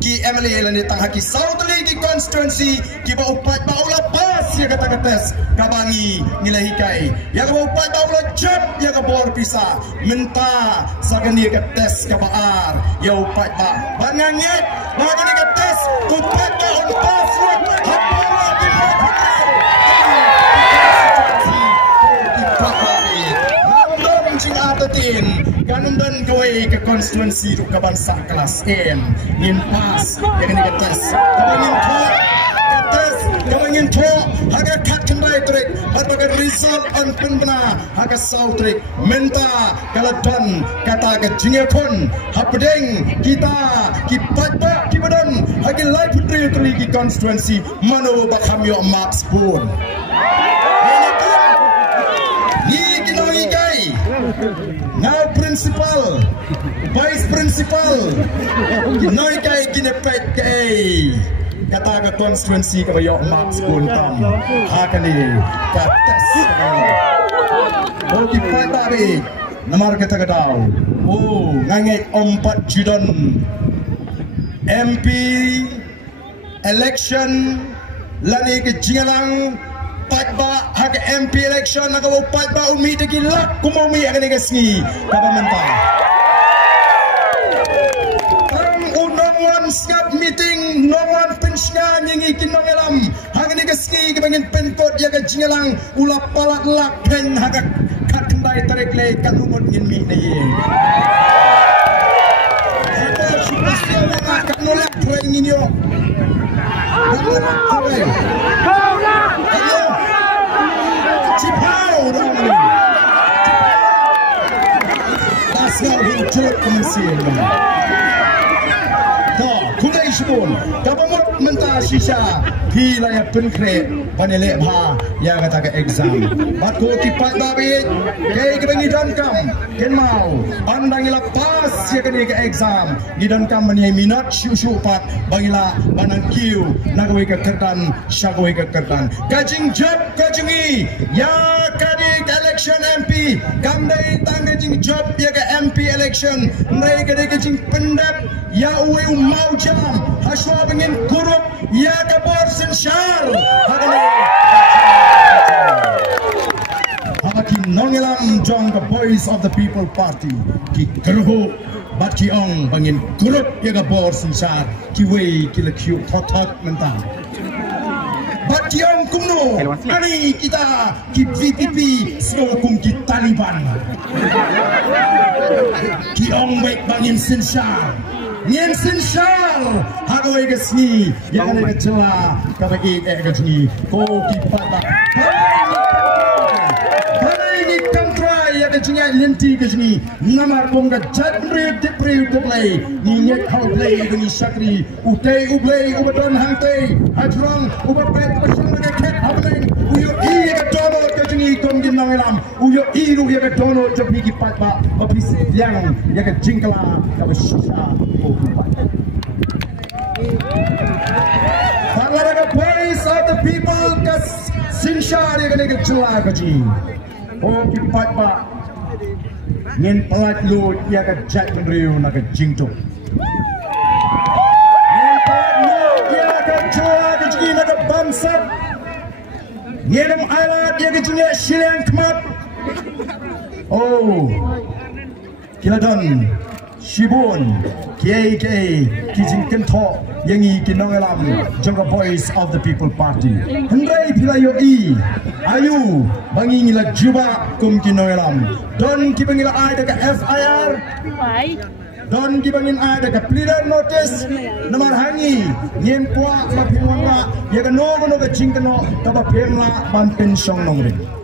ki MLA lan tang haki South League constituency ki ba upat ba ula pas ya kata-kates kabangi ngilahikai ya ka upat ba ula jab ya ka bor pisa menta sagani kates kabaar ya upat ba banganget bagani kates upat ba on password hapala ganun dan gawai ke konstituensi ke bangsa kelas M ngin pas yang ni ketes kabangin thok ketes kabangin thok haga khat kembali trik berbagai result on penbena haga sau trik menta kaladan kata ke jingekon hapdeng kita kipat ba kibadan hagi live putri tuli ki konstituensi mano bakhamyo max pun now principal, vice principal, noi kai kinepet kai kata ke konstituensi ke bayok max pun tam hakani kates oh kipat tarik namar kata kadau oh ngangai 4 Judon MP election lani ke jingalang patba hak MP election naga patba umi tegilak kumumi akan digasni governmental unong skap meeting nongon pensga nyingi kinongelam hak digasni kebangin penkot ya ke jingalang ulap palak lak pen hak kat kendai tarik le kanumot ngin mi ne ye apa supaya nak kanolak training yo kulai sebun kabamut menta sisa hilaya penkret panele bha ya kata ke exam batko kipat babi ke kebangi dankam ken mau andang ila pas ya ke exam di dankam meni minat syu pat bangila banang kiu nagawi ke kerdan syagwi ke kerdan kajing job kajingi ya kadi election MP gamdai tangajing job ya ke MP election mereka kajing pendap ya uwe mau jam haswa bengin kurup ya kabor sensyar habaki nongelam jong the Voice of the People Party ki keruh bat ki ong bengin kurup ya kabor sensyar ki wei ki lekyu thot mentang bat ki ong kumno ani kita ki VPP semua kum ki Taliban ki ong wei bengin sensyar Nyen sensyal hagawai gasni yang ada kecewa kabagi gasni ko kipata ini kantra ya kecinya lenti gasni namar pomga jadre depreu play ni nyek how play gani sakri utai ublay ubadon hangtai hajrong ubapet pasang ga ket hablen uyo i ga tono gasni kom ginangelam uyo i ru ya ga tono japi kipata opis yang ya ga jingkala ka besha Parlaga Voice of the People kas sinshari ga nega chula gaji oh kipat ba ngin palat lut ya ga jat riu na ga jingto ngin palat lut ya ga chula gaji na ga bamsat ngin alat ya ga jinga shileng kmat oh kiladon Shibun, KK, Kijing Kento, Yangi Kinongalam, Jonga Voice of the People Party. Hendrai Pilayo E, Ayu, Bangingila Juba, Kum Kinongalam. Don Kibangila Ida FIR, Don Kibangin Ida Pleader Notice, Namar Hangi, Yen Pua, Mapimanga, Yagano, Jingano, Tabapemla, Banpin Shong Nongri.